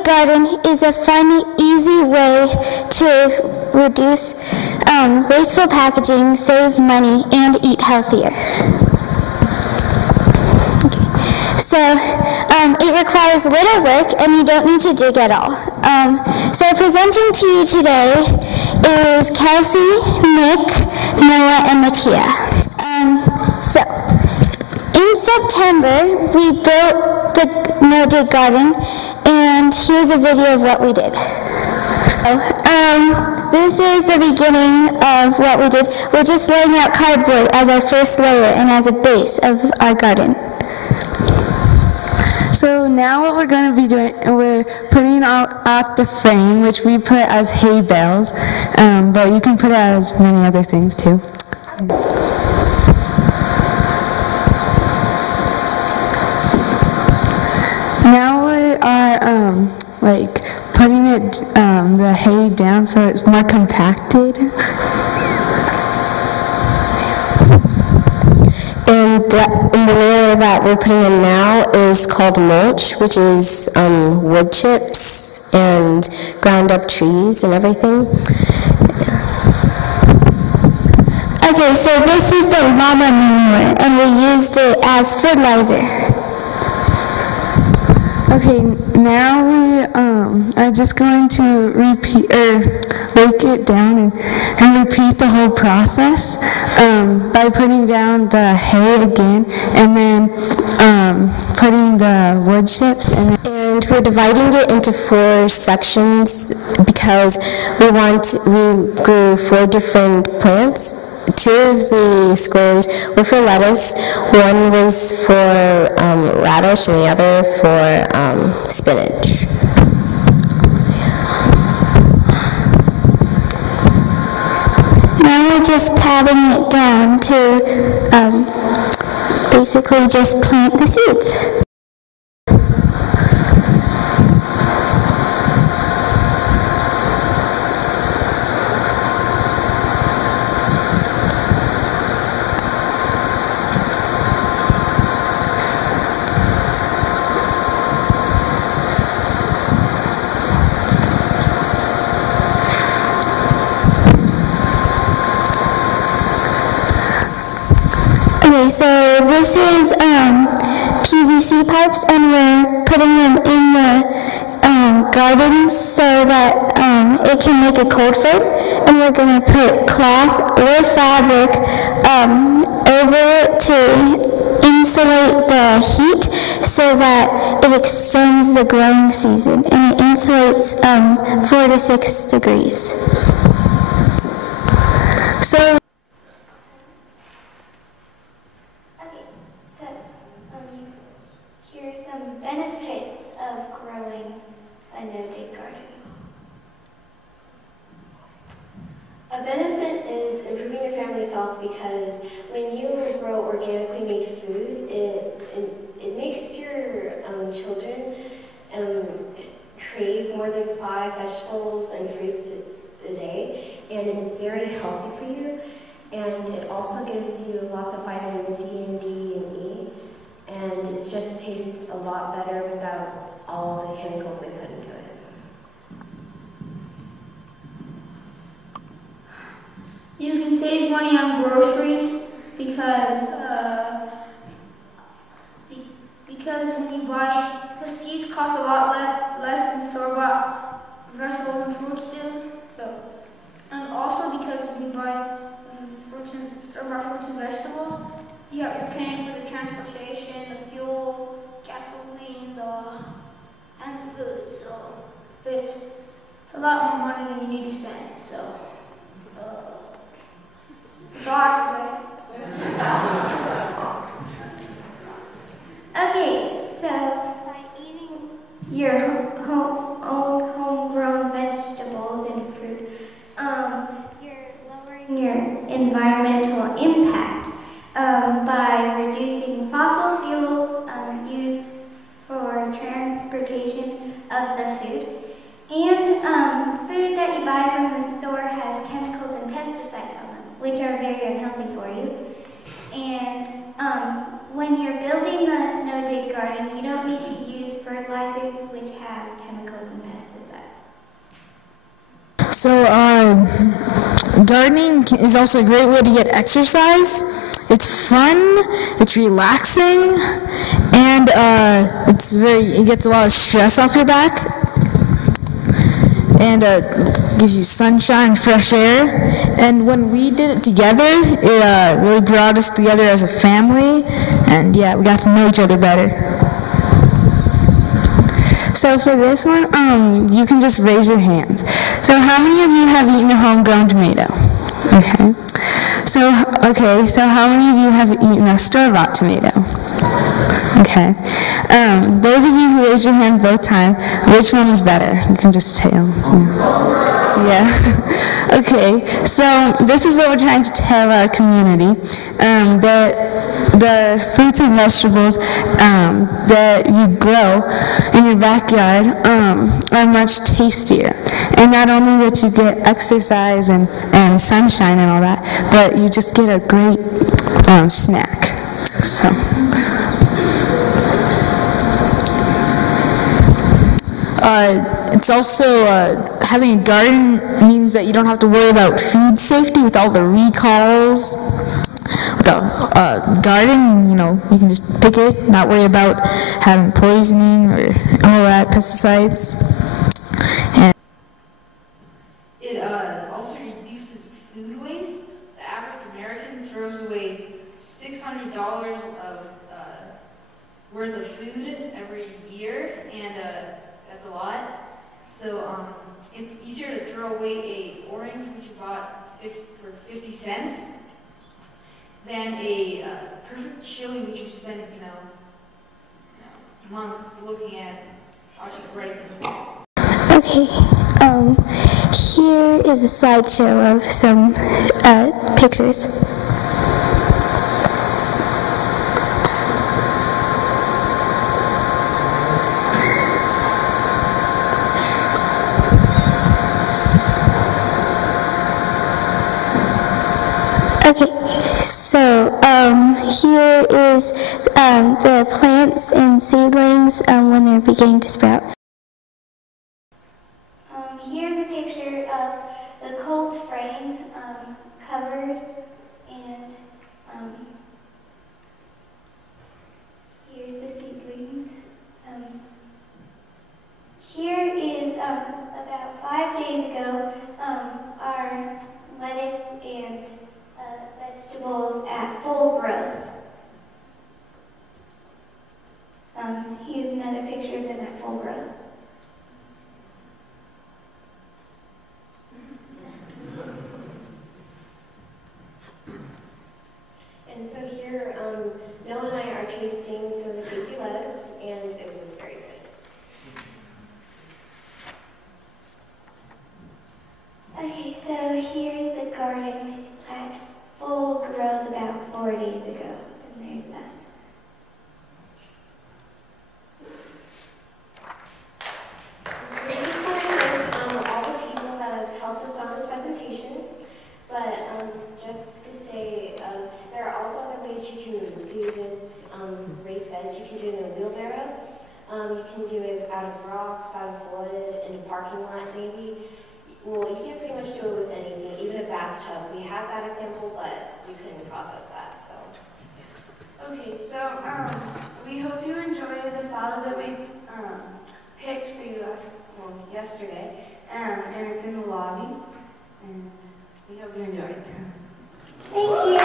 no-dig garden is a fun, easy way to reduce wasteful packaging, save money, and eat healthier. So it requires little work, and you don't need to dig at all. So presenting to you today is Kelsey, Nick, Noah, and Mattia. So in September, we built the no-dig garden, and here's a video of what we did. This is the beginning of what we did. We're just laying out cardboard as our first layer and as a base of our garden. So now what we're going to be doing, we're putting out the frame, which we put as hay bales, but you can put it as many other things too. Now we are putting it the hay down so it's more compacted. And the layer that we're putting in now is called mulch, which is wood chips and ground up trees and everything. Okay, so this is the llama manure, and we used it as fertilizer. Okay, now we are just going to break it down and repeat the whole process by putting down the hay again and then putting the wood chips. And we're dividing it into 4 sections because we grew 4 different plants. 2 of the squares were for lettuce, 1 was for radish, and the other for spinach. Now we're just patting it down to basically just plant the seeds. Okay, so this is PVC pipes, and we're putting them in the garden so that it can make a cold frame. And we're going to put cloth or fabric over it to insulate the heat so that it extends the growing season, and it insulates 4 to 6 degrees. So here are some benefits of growing a no-dig garden. A benefit is improving your family's health because when you grow organically made food, it makes your children crave more than 5 vegetables and fruits a day, and it's very healthy for you, and it also gives you lots of vitamin C and D and E. And it just tastes a lot better without all the chemicals they put into it. You can save money on groceries because when you buy, the seeds cost a lot less than store-bought vegetables and fruits do. So, and also because when you buy store-bought fruits and vegetables, you're paying for the transportation, the fuel, gasoline, and the food. So it's a lot more money than you need to spend. So that's all I have to say. Okay, so by eating your own homegrown vegetables and fruit, you're lowering your environmental impact. By reducing fossil fuels used for transportation of the food. And food that you buy from the store has chemicals and pesticides on them, which are very unhealthy for you. And when you're building the no-dig garden, you don't need to use fertilizers which have chemicals and So gardening is also a great way to get exercise. It's fun, it's relaxing, and it gets a lot of stress off your back, and gives you sunshine, fresh air. And when we did it together, it really brought us together as a family, and yeah, we got to know each other better. So for this one, you can just raise your hands. So how many of you have eaten a homegrown tomato? Okay. So how many of you have eaten a store-bought tomato? Okay. Those of you who raised your hands both times, which one was better? You can just tell. Yeah. Okay. So this is what we're trying to tell our community. The fruits and vegetables that you grow in your backyard are much tastier. And not only that you get exercise and sunshine and all that, but you just get a great snack. So. It's also, having a garden means that you don't have to worry about food safety with all the recalls. With a garden, you can just pick it, not worry about having poisoning or all that, pesticides. And it also reduces food waste. The average American throws away $600 of worth of food every year, and that's a lot. So it's easier to throw away an orange which you bought for 50 cents than a perfect chili which you spent, months looking at, watching it ripen. Okay, here is a slideshow of some pictures. Okay, so here is the plants and seedlings when they're beginning to sprout. Here's a picture of the cold frame covered, and here's the seedlings. Here is about 5 days ago our lettuce and vegetables at full growth. Here's another picture of them at full growth. And so here, Noah and I are tasting some of the tasty lettuce, and it was very good. Okay, so here's the garden at full growth about 4 days ago, and there's us. So we just want to thank all the people that have helped us on this presentation, but just to say, there are also other ways you can do this raised beds. You can do it in a wheelbarrow. You can do it out of rocks, out of wood, in a parking lot maybe. Well, you can pretty much do it with anything, even a bathtub. We have that example, but you couldn't process that, so. Okay, so we hope you enjoy the salad that we picked for you yesterday, and it's in the lobby, and we hope you enjoy it. Thank you.